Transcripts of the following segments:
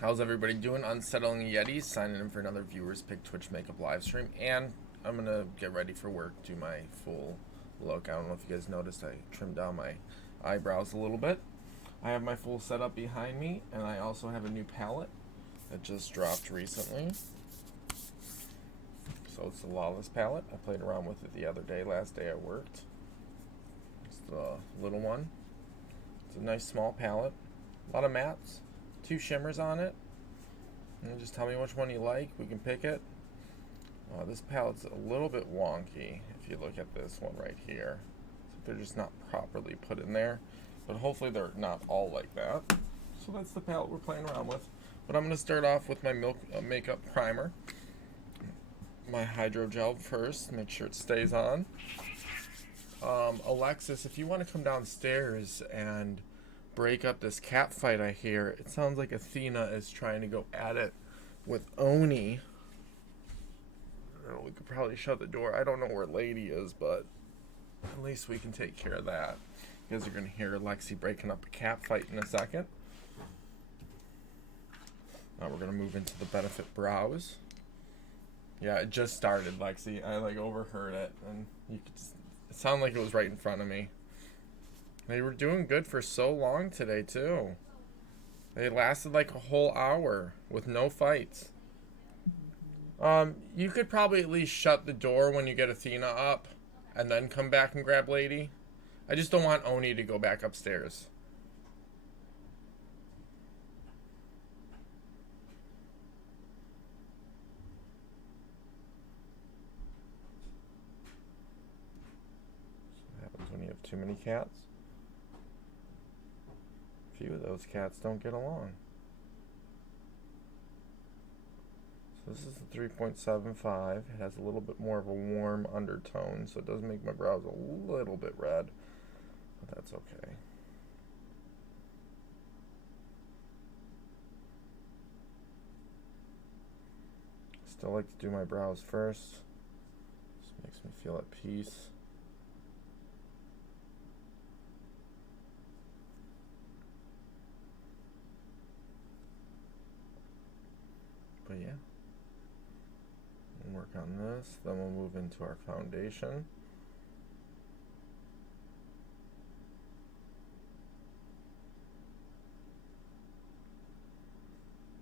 How's everybody doing? Unsettling Yetis, signing in for another Viewers Pick Twitch Makeup live stream, and I'm gonna get ready for work, do my full look. I don't know if you guys noticed, I trimmed down my eyebrows a little bit. I have my full setup behind me, and I also have a new palette that just dropped recently. So it's the Lawless palette. I played around with it the other day, last day I worked. It's the little one. It's a nice small palette, a lot of mattes. 2 shimmers on it, and just tell me which one you like. We can pick it. This palette's a little bit wonky if you look at this one right here. So they're just not properly put in there, but hopefully they're not all like that. So that's the palette we're playing around with. But I'm going to start off with my makeup primer. My hydrogel first, make sure it stays on. Alexis, if you want to come downstairs and break up this cat fight I hear. It sounds like Athena is trying to go at it with Oni. We could probably shut the door. I don't know where Lady is, but at least we can take care of that. You guys are going to hear Lexi breaking up a cat fight in a second. Now we're going to move into the Benefit Brows. Yeah, it just started, Lexi. I overheard it, and you could it sounded like it was right in front of me. They were doing good for so long today, too. They lasted like a whole hour with no fights. You could probably at least shut the door when you get Athena up and then come back and grab Lady. I just don't want Oni to go back upstairs. So what happens when you have too many cats? Few of those cats don't get along. So this is the 3.75. It has a little bit more of a warm undertone, so it does make my brows a little bit red, but that's okay. Still like to do my brows first. Just makes me feel at peace. But yeah, we'll work on this, then we'll move into our foundation.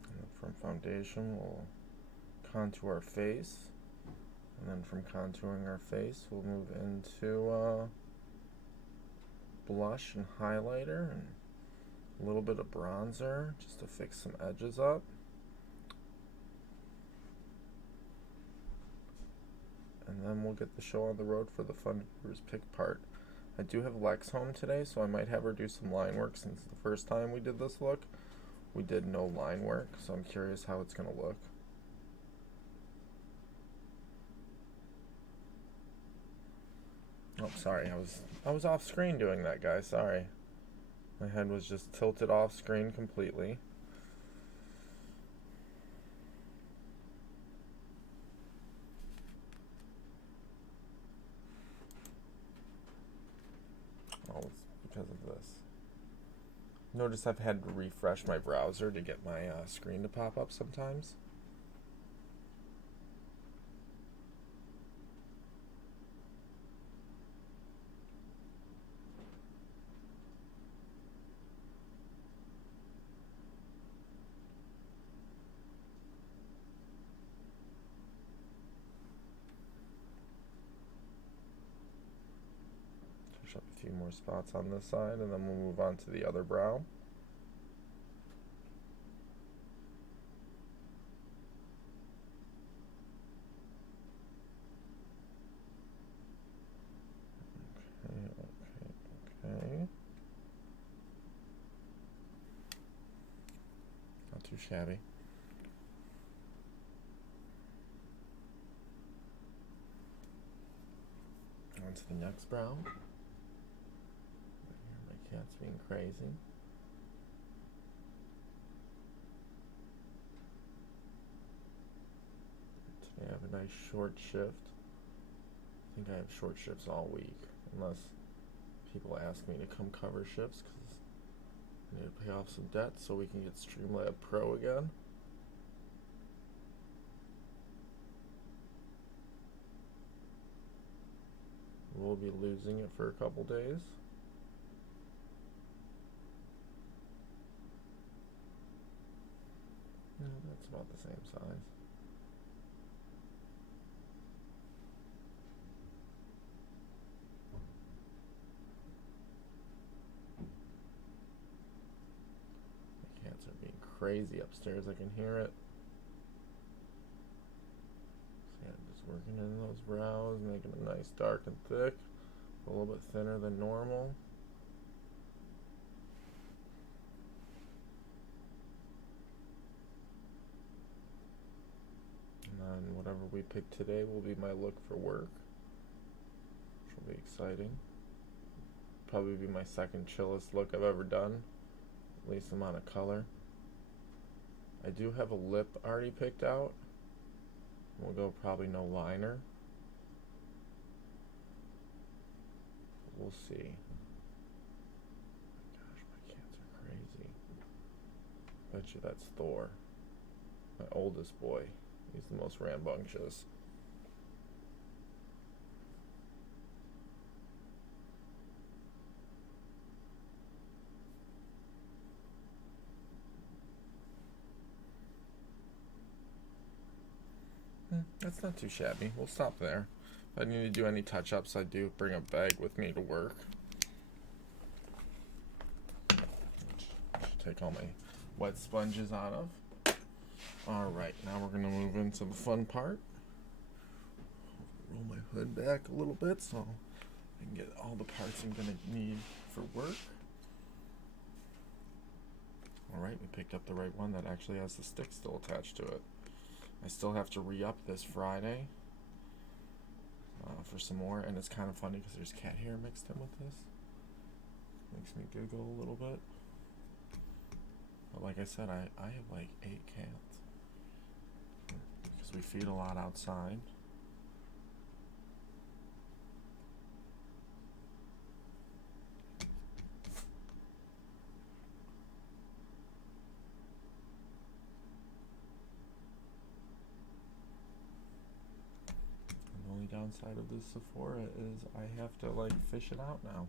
And from foundation, we'll contour our face. And then from contouring our face, we'll move into blush and highlighter and a little bit of bronzer just to fix some edges up. And then we'll get the show on the road for the fun viewers pick part. I do have Lex home today, so I might have her do some line work since the first time we did this look, we did no line work, so I'm curious how it's going to look. Oh, sorry, I was off screen doing that, guys. Sorry. My head was just tilted off screen completely. Oh, it's because of this. Notice I've had to refresh my browser to get my screen to pop up sometimes. Up a few more spots on this side, and then we'll move on to the other brow. Okay. Not too shabby. On to the next brow. Cat's being crazy. Today I have a nice short shift. I think I have short shifts all week, unless people ask me to come cover shifts, because I need to pay off some debt so we can get Streamlab Pro again. We'll be losing it for a couple days. No, that's about the same size. My cats are being crazy upstairs. I can hear it. So yeah, just working in those brows, making them nice, dark and thick. A little bit thinner than normal. And then whatever we pick today will be my look for work, which will be exciting. Probably be my second chillest look I've ever done, least amount of color. I do have a lip already picked out. We'll go probably no liner. We'll see. Oh my gosh, my cats are crazy. Bet you that's Thor, my oldest boy. He's the most rambunctious. That's not too shabby. We'll stop there. If I need to do any touch-ups, I do bring a bag with me to work. Should take all my wet sponges out of. Alright, now we're going to move into the fun part. Roll my hood back a little bit so I can get all the parts I'm going to need for work. Alright, we picked up the right one that actually has the stick still attached to it. I still have to re-up this Friday for some more, and it's kind of funny because there's cat hair mixed in with this. Makes me giggle a little bit. But like I said, I have like 8 cats because we feed a lot outside. Downside of this Sephora is I have to like fish it out now.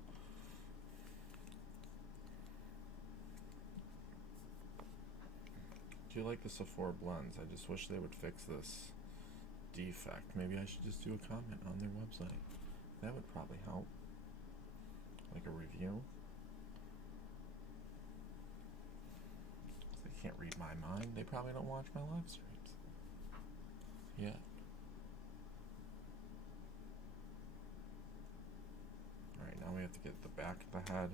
Do you like the Sephora blends? I just wish they would fix this defect. Maybe I should just do a comment on their website. That would probably help. Like a review. They can't read my mind. They probably don't watch my live streams. Yeah. Alright, now we have to get the back of the head.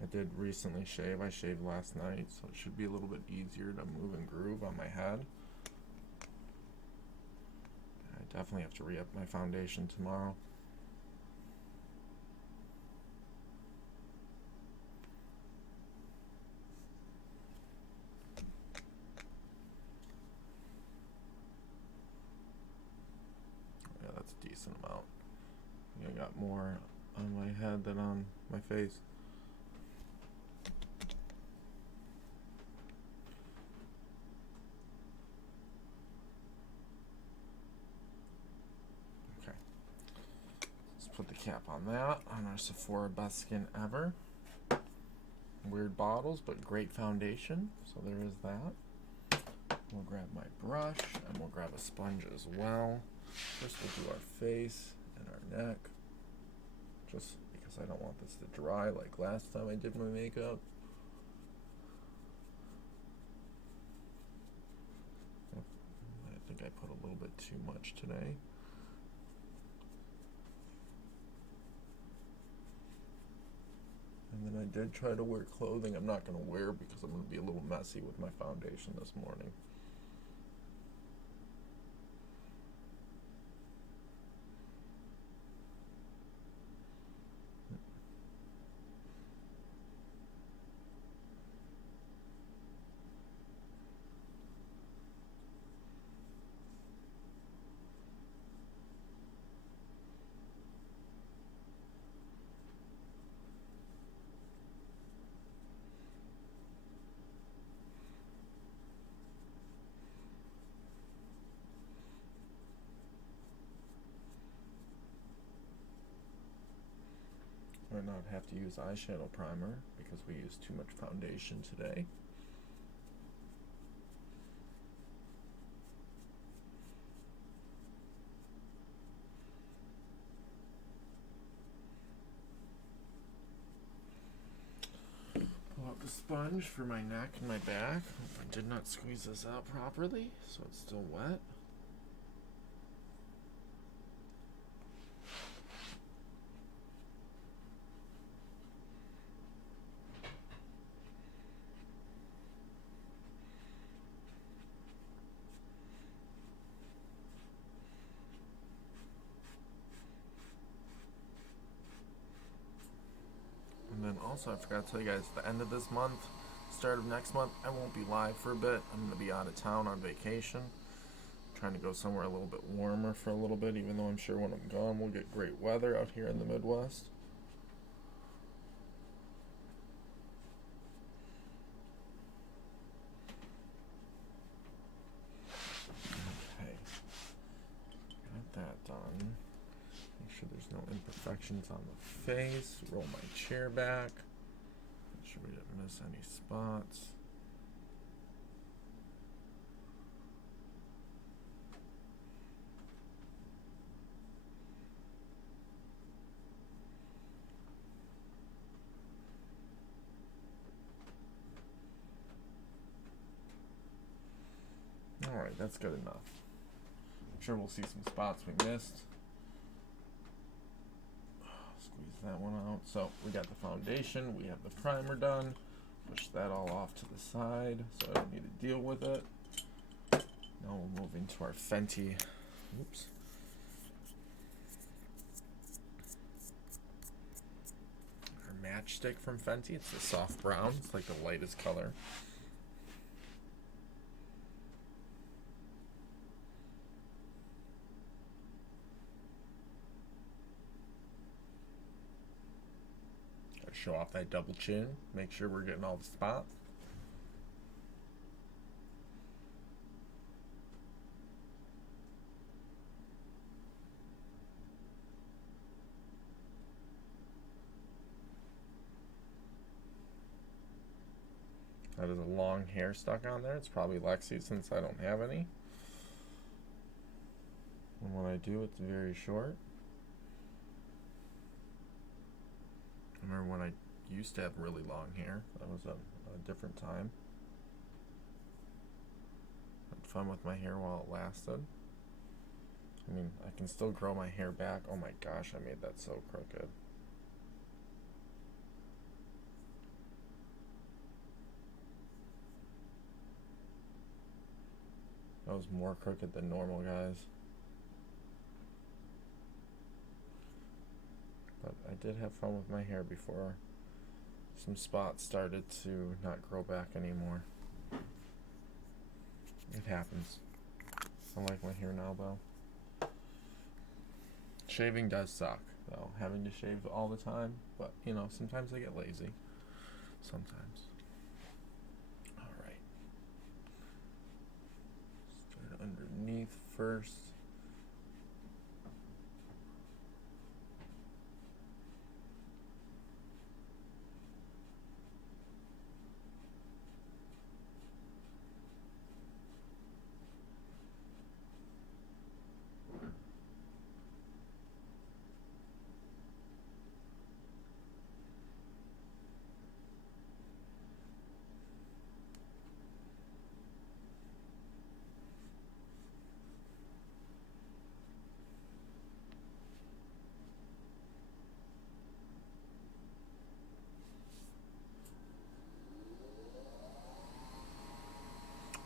I did recently shave. I shaved last night, so it should be a little bit easier to move and groove on my head. I definitely have to re-up my foundation tomorrow. Yeah, that's a decent amount. I think I got more on my head than on my face. Put the cap on that, on our Sephora Best Skin Ever. Weird bottles, but great foundation, so there is that. We'll grab my brush, and we'll grab a sponge as well. First we'll do our face and our neck, just because I don't want this to dry like last time I did my makeup. I think I put a little bit too much today. And then I did try to wear clothing I'm not going to wear because I'm going to be a little messy with my foundation this morning. not have to use eyeshadow primer because we used too much foundation today. Pull out the sponge for my neck and my back. I did not squeeze this out properly, so it's still wet. And then also, I forgot to tell you guys, the end of this month, start of next month, I won't be live for a bit. I'm going to be out of town on vacation. I'm trying to go somewhere a little bit warmer for a little bit, even though I'm sure when I'm gone we'll get great weather out here in the Midwest. Okay, got that done. Make sure there's no imperfections on the face. Roll my chair back. Make sure we didn't miss any spots. Alright, that's good enough. I'm sure we'll see some spots we missed. Squeeze that one out. So we got the foundation, we have the primer done. Push that all off to the side so I don't need to deal with it. Now we'll move into our Fenty. Oops. Our Matchstick from Fenty. It's the soft brown. It's like the lightest color. Show off that double chin, make sure we're getting all the spots. That is a long hair stuck on there. It's probably Lexi since I don't have any. And when I do, it's very short. I remember when I used to have really long hair. That was a different time. Had fun with my hair while it lasted. I mean, I can still grow my hair back. Oh my gosh, I made that so crooked. That was more crooked than normal, guys. But I did have fun with my hair before some spots started to not grow back anymore. It happens. I like my hair now, though. Shaving does suck, though. Having to shave all the time. But, you know, sometimes I get lazy. Sometimes. Alright. Start underneath first.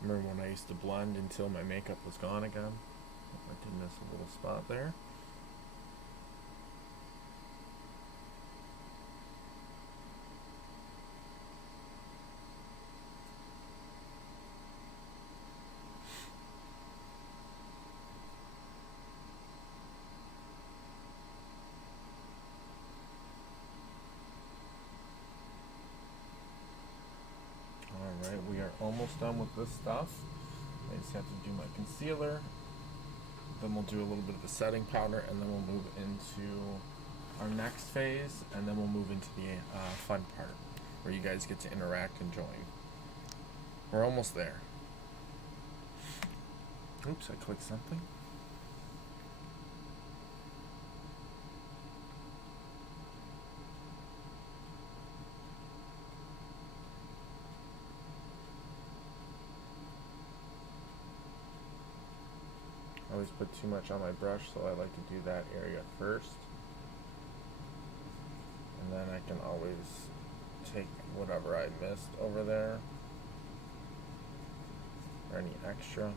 Remember when I used to blend until my makeup was gone again? I did miss a little spot there. Alright, we are almost done with this stuff. I just have to do my concealer. Then we'll do a little bit of the setting powder, and then we'll move into our next phase, and then we'll move into the fun part, where you guys get to interact and join. We're almost there. Oops, I clicked something. I always put too much on my brush, so I like to do that area first. And then I can always take whatever I missed over there, or any extra.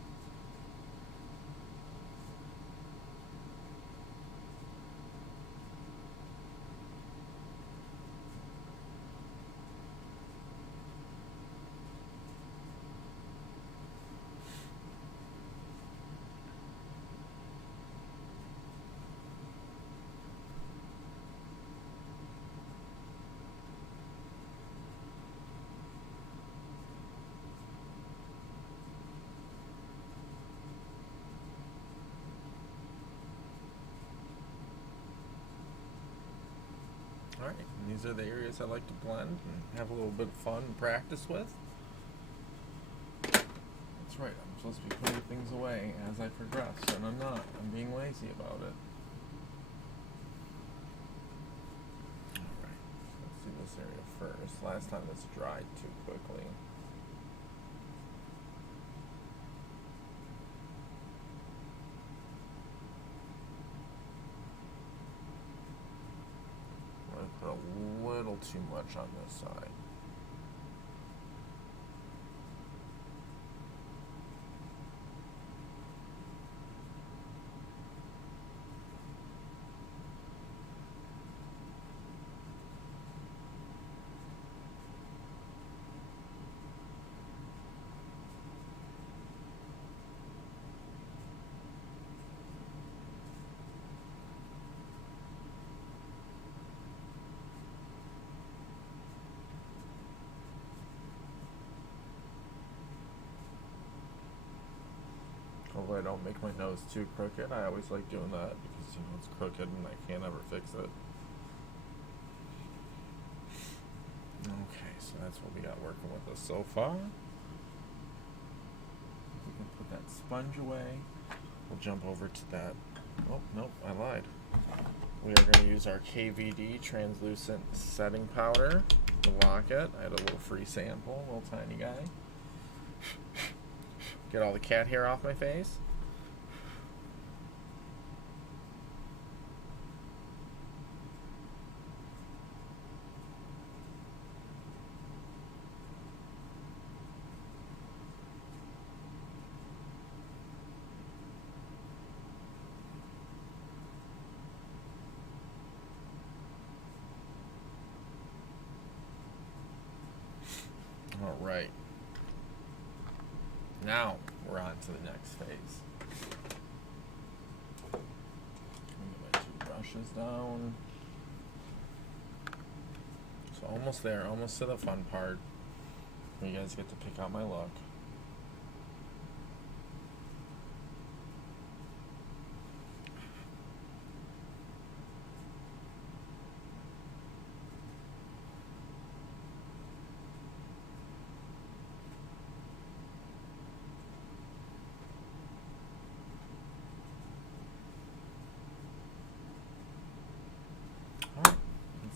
Alright, and these are the areas I like to blend and have a little bit of fun and practice with. That's right, I'm supposed to be putting things away as I progress, and I'm not. I'm being lazy about it. Alright, so let's do this area first. Last time this dried too quickly. Put a little too much on this side. Although I don't make my nose too crooked, I always like doing that because, you know, it's crooked and I can't ever fix it. Okay, so that's what we got working with us so far. We can put that sponge away. We'll jump over to that. Oh, nope, I lied. We are going to use our KVD translucent setting powder to lock it. I had a little free sample, little tiny guy. Get all the cat hair off my face. All right. Now we're on to the next phase. Get my two brushes down. So almost there, almost to the fun part. You guys get to pick out my look.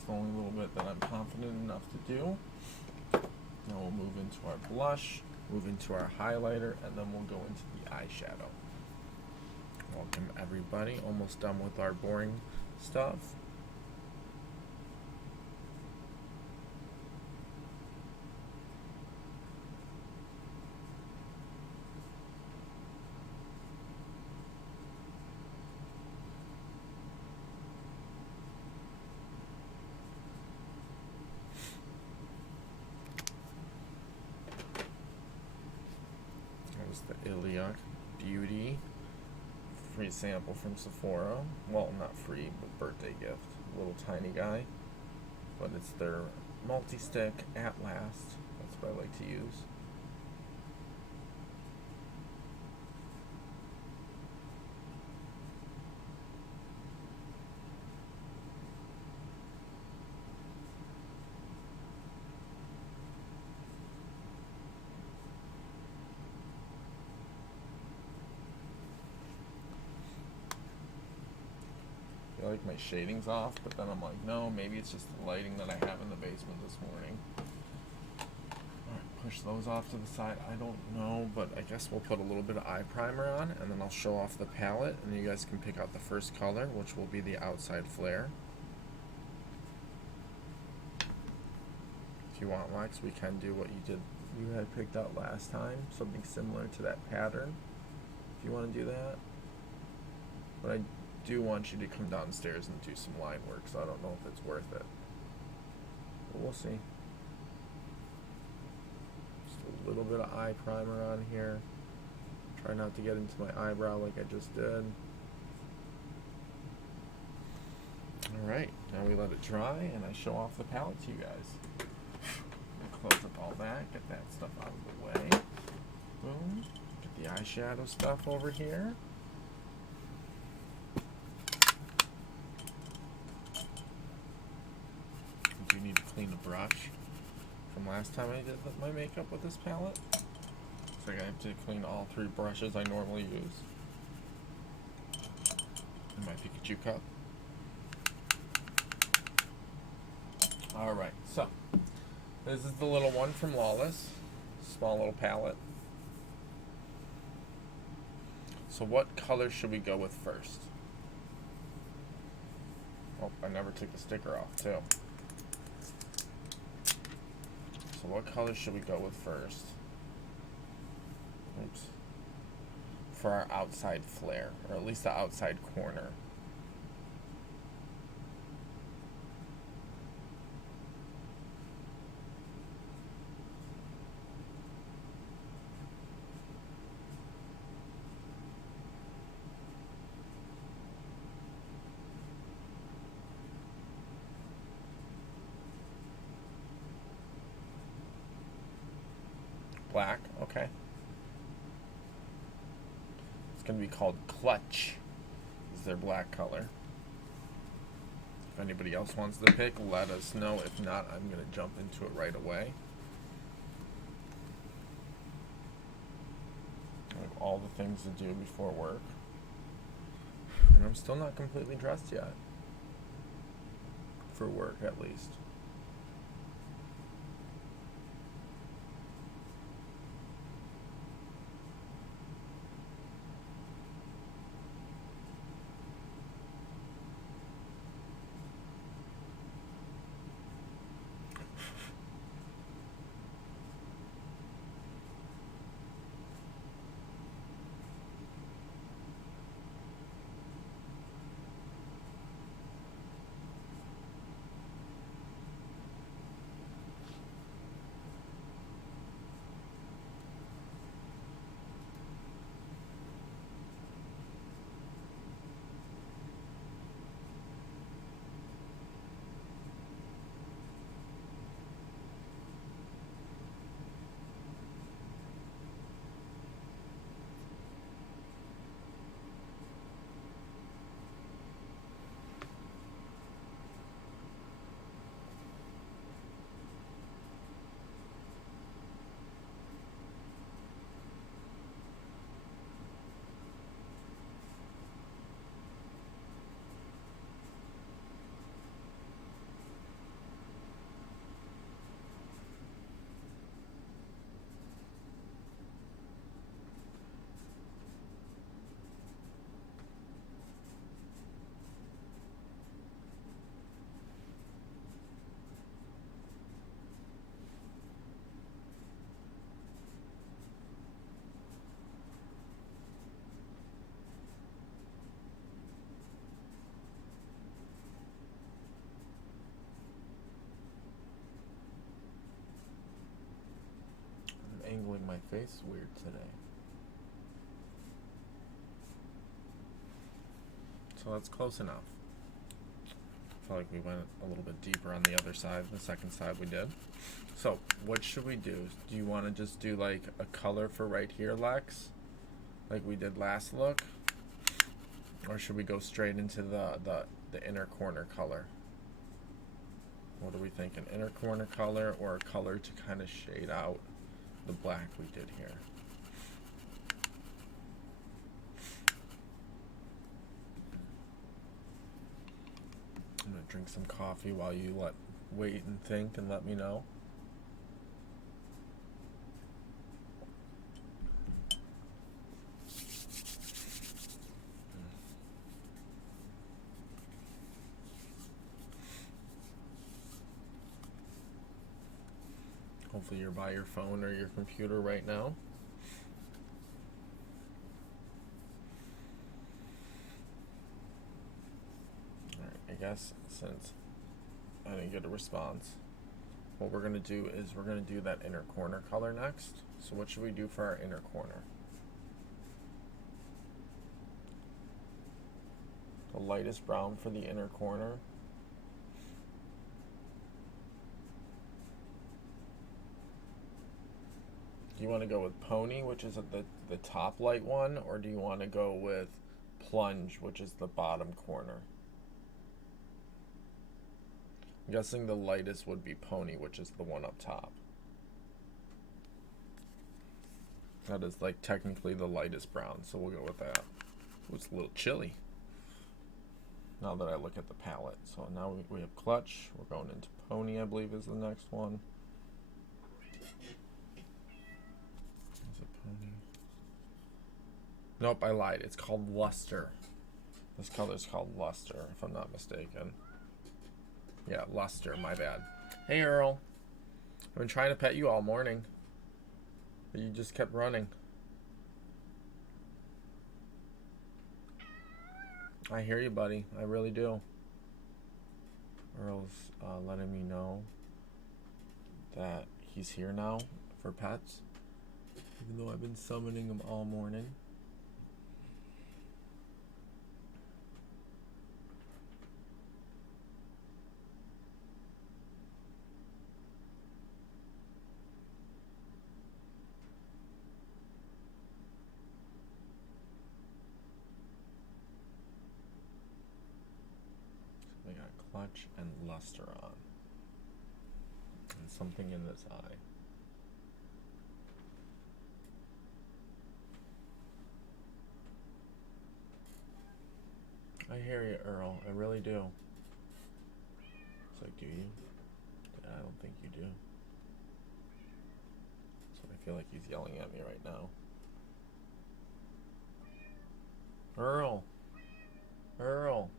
The only little bit that I'm confident enough to do. Now we'll move into our blush, move into our highlighter, and then we'll go into the eyeshadow. Welcome everybody, almost done with our boring stuff. The e.l.f. Beauty free sample from Sephora. Well, not free, but birthday gift. Little tiny guy. But it's their multi-stick at last. That's what I like to use. I feel like my shading's off, but then I'm like, no, maybe it's just the lighting that I have in the basement this morning. Alright, push those off to the side. I don't know, but I guess we'll put a little bit of eye primer on, and then I'll show off the palette, and you guys can pick out the first color, which will be the outside flare. If you want, Lex, we can do what you had picked out last time, something similar to that pattern, if you want to do that. But I do want you to come downstairs and do some line work, so I don't know if it's worth it. But we'll see. Just a little bit of eye primer on here. Try not to get into my eyebrow like I just did. Alright, now we let it dry and I show off the palette to you guys. Close up all that, get that stuff out of the way. Boom. Get the eyeshadow stuff over here. I do need to clean the brush from last time I did my makeup with this palette. So I have to clean all 3 brushes I normally use. And my Pikachu cup. Alright, so this is the little one from Lawless. Small little palette. So what color should we go with first? Oh, I never took the sticker off too. So what color should we go with first? Oops. For our outside flare, or at least the outside corner. Black, okay. It's going to be called Clutch, is their black color. If anybody else wants to pick, let us know. If not, I'm going to jump into it right away. I have all the things to do before work. And I'm still not completely dressed yet. For work, at least. Angling my face weird today. So that's close enough. I feel like we went a little bit deeper on the other side, the second side we did. So what should we do? Do you want to just do like a color for right here, Lex? Like we did last look? Or should we go straight into the inner corner color? What are we thinking? Inner corner color or a color to kind of shade out the black we did here? I'm gonna drink some coffee while you wait and think and let me know. Hopefully you're by your phone or your computer right now. Alright, I guess since I didn't get a response, what we're going to do is we're going to do that inner corner color next. So what should we do for our inner corner? The lightest brown for the inner corner. Do you want to go with Pony, which is the top light one, or do you want to go with Plunge, which is the bottom corner? I'm guessing the lightest would be Pony, which is the one up top. That is like technically the lightest brown, so we'll go with that. Ooh, it's a little chilly now that I look at the palette. So now we have Clutch. We're going into Pony, I believe is the next one. Nope, I lied. It's called Luster. This color is called Luster, if I'm not mistaken. Yeah, Luster, my bad. Hey, Earl. I've been trying to pet you all morning, but you just kept running. I hear you, buddy. I really do. Earl's letting me know that he's here now for pets, even though I've been summoning him all morning. We got Clutch and Luster on. And something in this eye. I hear you, Earl. I really do. It's like, do you? I don't think you do. So I feel like he's yelling at me right now. Earl! Earl!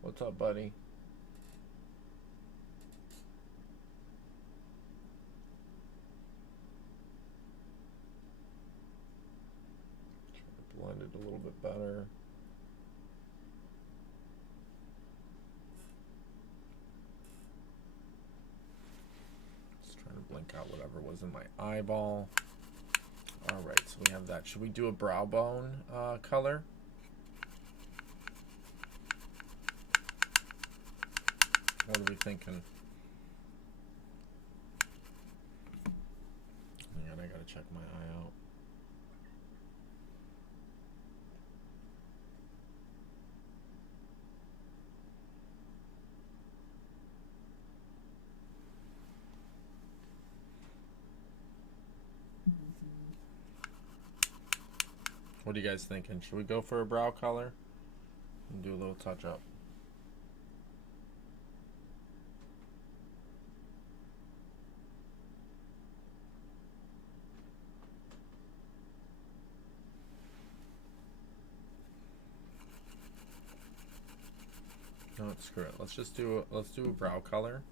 What's up, buddy? Try to blend it a little bit better. Just trying to blink out whatever was in my eyeball. Alright, so we have that. Should we do a brow bone color? What are we thinking? Hang on, I gotta check my eye out. What are you guys thinking? Should we go for a brow color and do a little touch up? No, screw it. Let's do a brow color.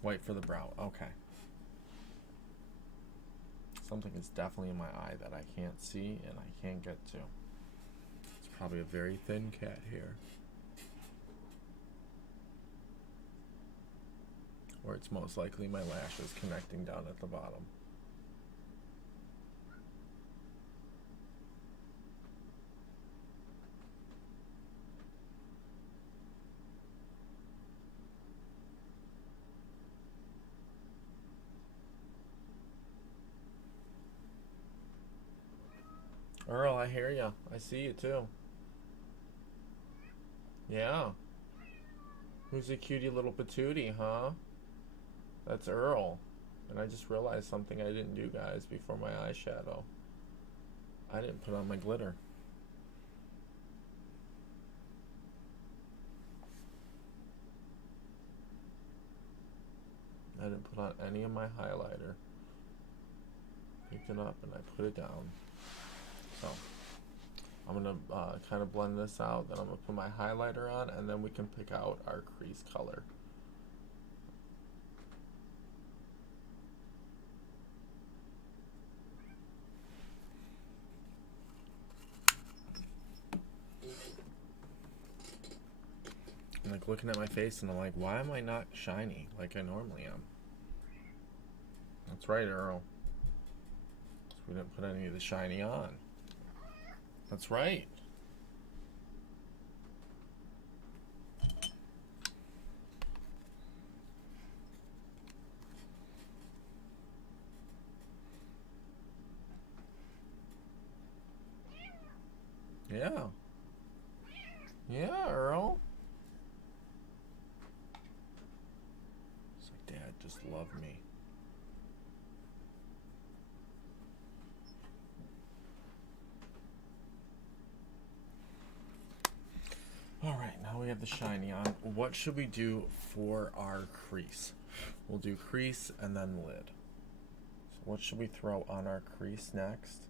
White for the brow. Okay. Something is definitely in my eye that I can't see and I can't get to. It's probably a very thin cat here. Or it's most likely my lashes connecting down at the bottom. Earl, I hear ya. I see you too. Yeah. Who's a cutie little patootie, huh? That's Earl. And I just realized something I didn't do, guys, before my eyeshadow. I didn't put on my glitter. I didn't put on any of my highlighter. Picked it up and I put it down. So I'm gonna kind of blend this out. Then I'm gonna put my highlighter on, and then we can pick out our crease color. I'm like looking at my face and I'm like, why am I not shiny like I normally am? That's right, Earl. We didn't put any of the shiny on. That's right. Yeah. Yeah, Earl. It's like, Dad, just love me. All right, now we have the shiny on. What should we do for our crease? We'll do crease and then lid. So what should we throw on our crease next?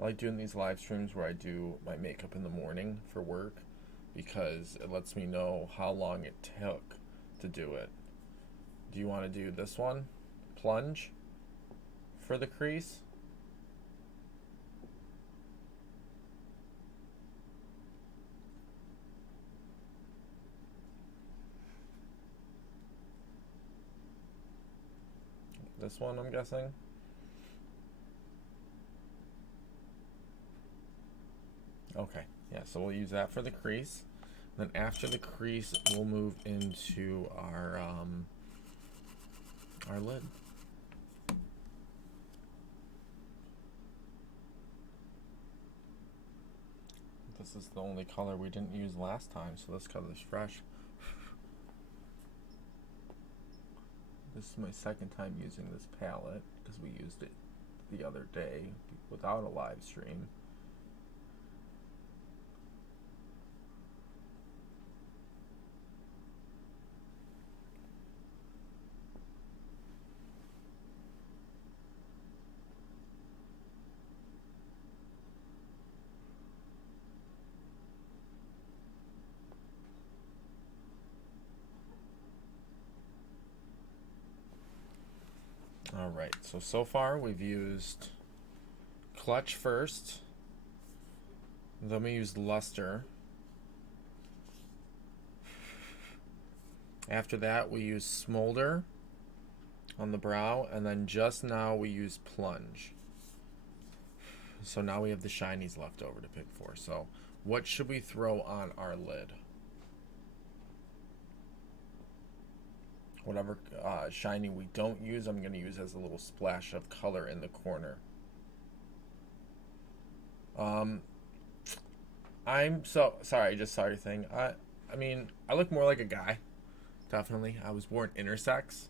I like doing these live streams where I do my makeup in the morning for work because it lets me know how long it took to do it. Do you want to do this one? Plunge for the crease? This one, I'm guessing. Okay, yeah, so we'll use that for the crease. Then after the crease, we'll move into our lid. This is the only color we didn't use last time, so this color is fresh. This is my second time using this palette because we used it the other day without a live stream. Alright, so far we've used Clutch first, then we used Luster. After that we used Smolder on the brow, and then just now we use Plunge. So now we have the shinies left over to pick for. So what should we throw on our lid? Whatever shiny we don't use, I'm going to use as a little splash of color in the corner. I'm so sorry, I just saw your thing. I mean, I look more like a guy. Definitely. I was born intersex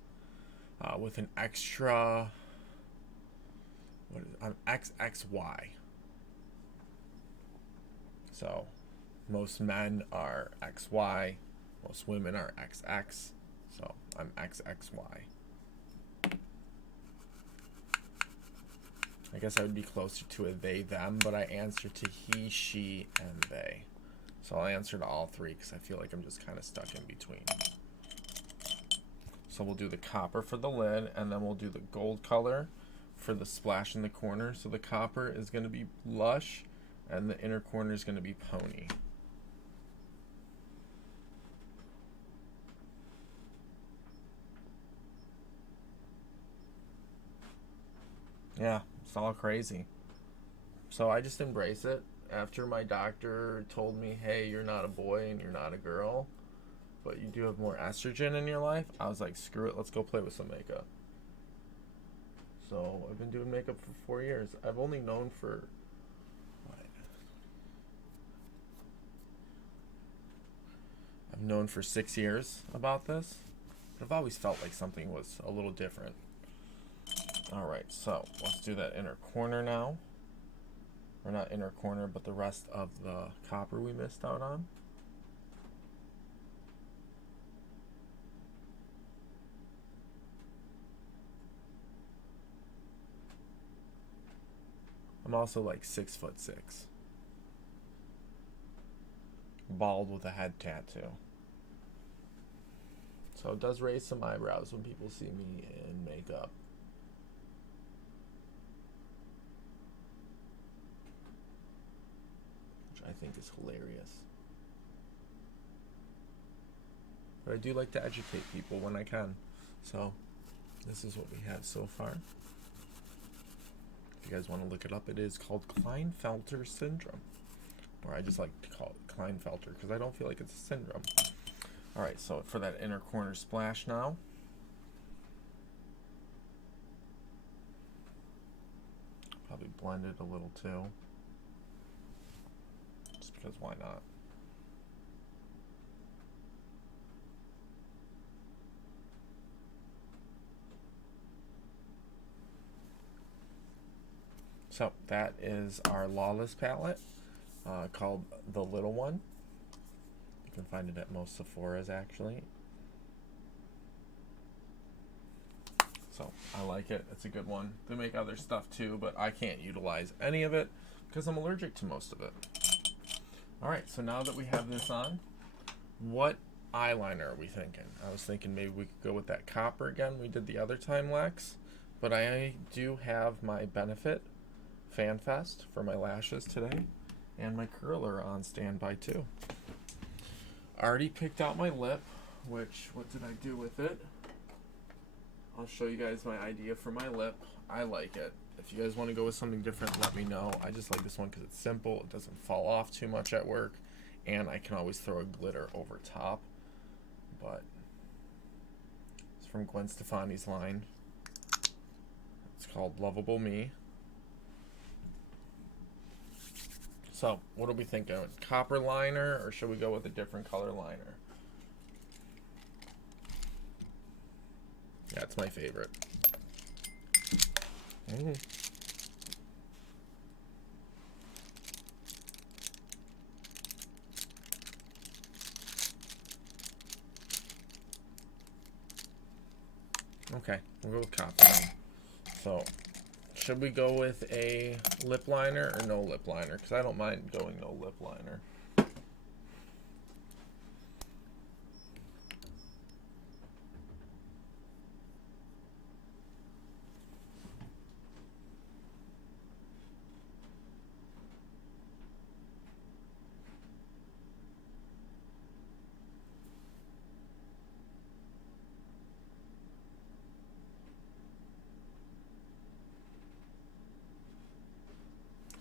with an extra, what is it? I'm XXY. So most men are XY, most women are XX. So I'm XXY. I guess I would be closer to a they, them, but I answer to he, she, and they. So I'll answer to all three because I feel like I'm just kind of stuck in between. So we'll do the copper for the lid, and then we'll do the gold color for the splash in the corner. So the copper is going to be Lush, and the inner corner is going to be Pony. Yeah, it's all crazy. So I just embrace it. After my doctor told me, hey, you're not a boy and you're not a girl, but you do have more estrogen in your life, I was like, screw it, let's go play with some makeup. So I've been doing makeup for 4 years. I've only known for I've known for 6 years about this, but I've always felt like something was a little different. Alright, so let's do that inner corner now. Or not inner corner, but the rest of the copper we missed out on. I'm also like 6'6". Bald with a head tattoo. So it does raise some eyebrows when people see me in makeup. Which I think is hilarious. But I do like to educate people when I can. So this is what we have so far. If you guys want to look it up, it is called Klinefelter syndrome. Or I just like to call it Klinefelter because I don't feel like it's a syndrome. Alright, so for that inner corner splash now. Probably blend it a little too. Just because why not? So that is our Lawless palette called the little one. You can find it at most Sephora's actually. So I like it. It's a good one. They make other stuff too, but I can't utilize any of it because I'm allergic to most of it. Alright, so now that we have this on, what eyeliner are we thinking? I was thinking maybe we could go with that copper again we did the other time, Lex. But I do have my Benefit Fan Fest for my lashes today, and my curler on standby too. Already picked out my lip, which, what did I do with it? I'll show you guys my idea for my lip. I like it. If you guys want to go with something different, let me know. I just like this one because it's simple, it doesn't fall off too much at work, and I can always throw a glitter over top. But it's from Gwen Stefani's line. It's called Loveable Me. So, what are we thinking? Copper liner, or should we go with a different color liner? Yeah, it's my favorite. Okay, we'll go with copper then. So, should we go with a lip liner or no lip liner? Because I don't mind going no lip liner.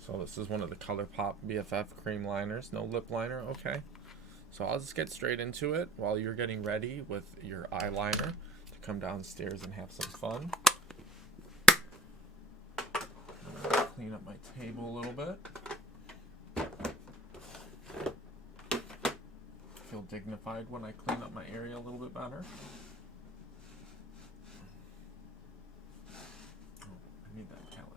So this is one of the ColourPop BFF cream liners. No lip liner, okay. So I'll just get straight into it while you're getting ready with your eyeliner to come downstairs and have some fun. Clean up my table a little bit. Feel dignified when I clean up my area a little bit better. Oh, I need that palette.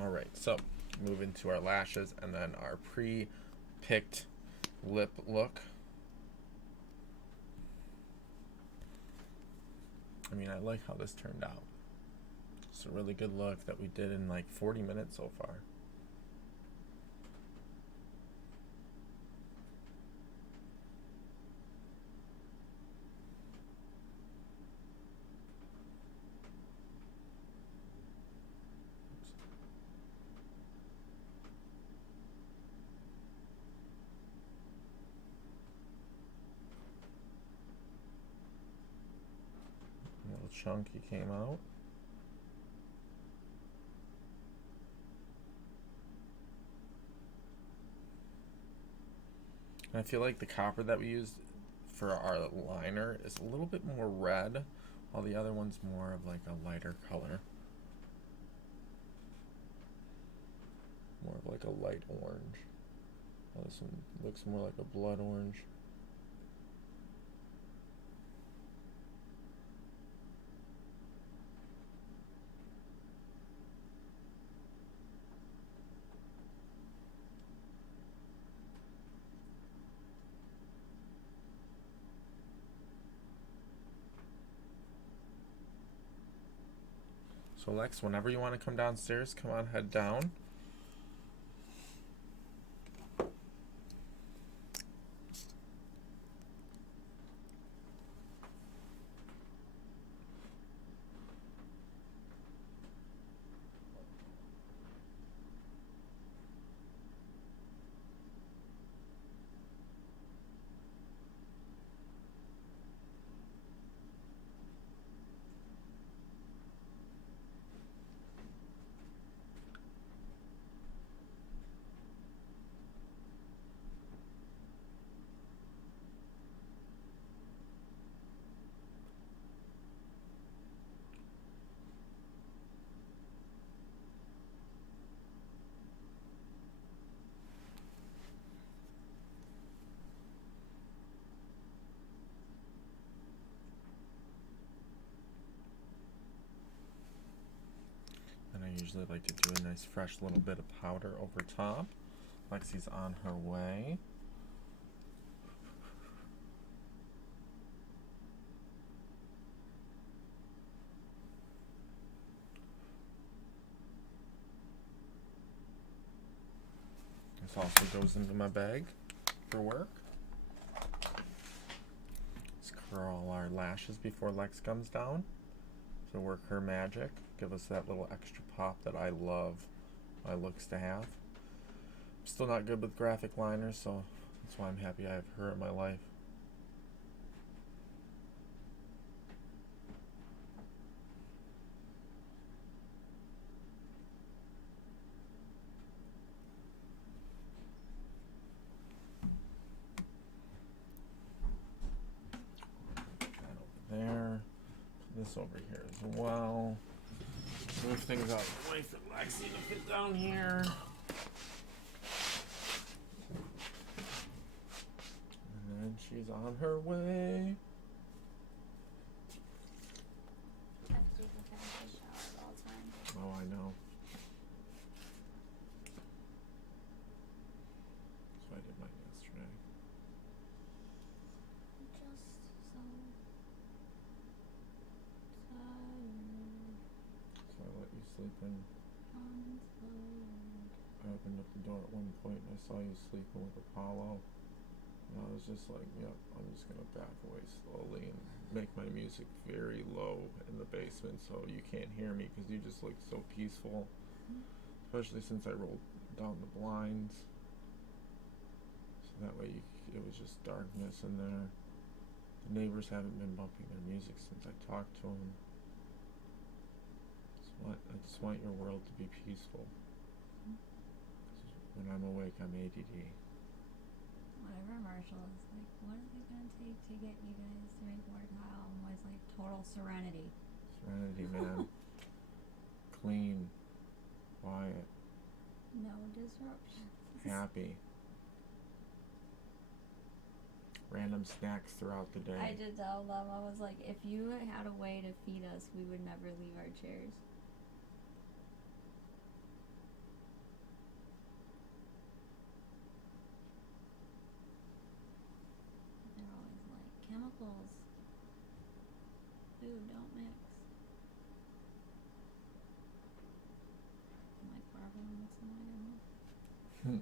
Alright, so move into our lashes and then our pre-picked lip look. I mean, I like how this turned out. It's a really good look that we did in like 40 minutes so far. A little chunky came out. I feel like the copper that we used for our liner is a little bit more red, while the other one's more of like a lighter color. More of like a light orange. Oh, this one looks more like a blood orange. So Lex, whenever you want to come downstairs, come on, head down. And I usually like to do a nice fresh little bit of powder over top. Lexi's on her way. This also goes into my bag for work. Let's curl our lashes before Lex comes down to work her magic. Give us that little extra pop that I love my looks to have. I'm still not good with graphic liners, so that's why I'm happy I have her in my life. There. This over here as well. Move things out of the way for Lexi to fit down here. And then she's on her way. I have to take a chemical shower at all times. Oh, I know. So I did mine yesterday. I'm just so tired. So I let you sleep in. I'm tired. I opened up the door at one point and I saw you sleeping with Apollo. And I was just like, yep, I'm just going to back away slowly and make my music very low in the basement so you can't hear me because you just look so peaceful. Especially since I rolled down the blinds. So that way it was just darkness in there. The neighbors haven't been bumping their music since I talked to them. I just want your world to be peaceful. When I'm awake, I'm ADD. Whatever Marshall is like, what is it gonna take to get you guys to make work? I'm always like total serenity. Serenity, man. Clean. Quiet. No disruptions. Happy. Random snacks throughout the day. I did tell them, I was like, if you had a way to feed us, we would never leave our chairs. They're always like, chemicals. Food, don't mix. I'm like, Barbara, what's the matter? I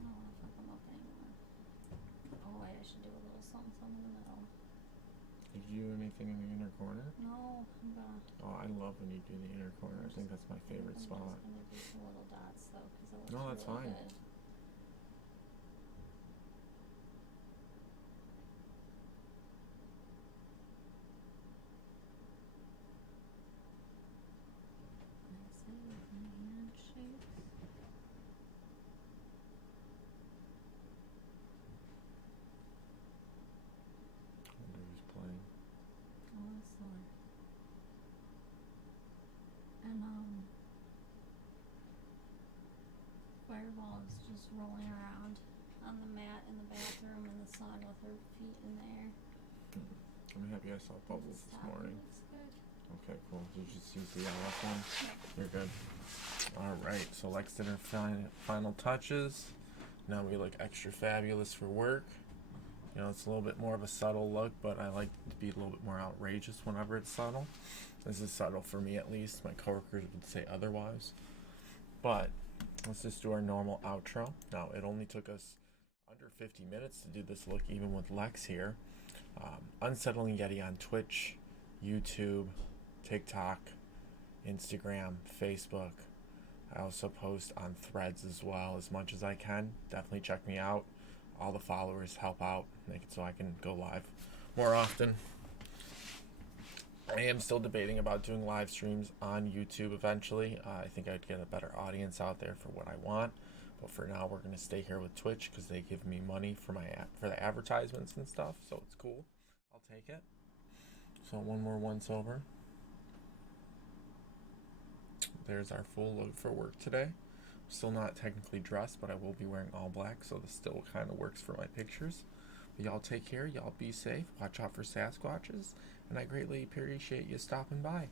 don't want to fuck them up anymore. Oh wait, I should do a little something in the middle. Did you do anything in the inner corner? No, I'm gonna. Oh, I love when you do the inner corner. I think that's my favorite I'm spot. just gonna do some little dots though, because it looks No, that's really fine. good. I say with my handshakes. was just rolling around on the mat in the bathroom in the sun with her feet in there. I'm happy I saw bubbles this morning. Looks good. Okay, cool. Did you just use the e.l.f. one? Yep. You're good. Alright, so Lex did her final touches. Now we look extra fabulous for work. You know, it's a little bit more of a subtle look, but I like to be a little bit more outrageous whenever it's subtle. This is subtle for me at least. My coworkers would say otherwise. But let's just do our normal outro. Now, it only took us under 50 minutes to do this look, even with Lex here. Unsettling Yeti on Twitch, YouTube, TikTok, Instagram, Facebook. I also post on Threads as well as much as I can. Definitely check me out. All the followers help out, make it so I can go live more often. I am still debating about doing live streams on YouTube eventually. I think I'd get a better audience out there for what I want. But for now, we're going to stay here with Twitch because they give me money for for the advertisements and stuff. So it's cool. I'll take it. So one more once over. There's our full look for work today. Still not technically dressed, but I will be wearing all black, so this still kind of works for my pictures. But y'all take care. Y'all be safe. Watch out for Sasquatches. And I greatly appreciate you stopping by.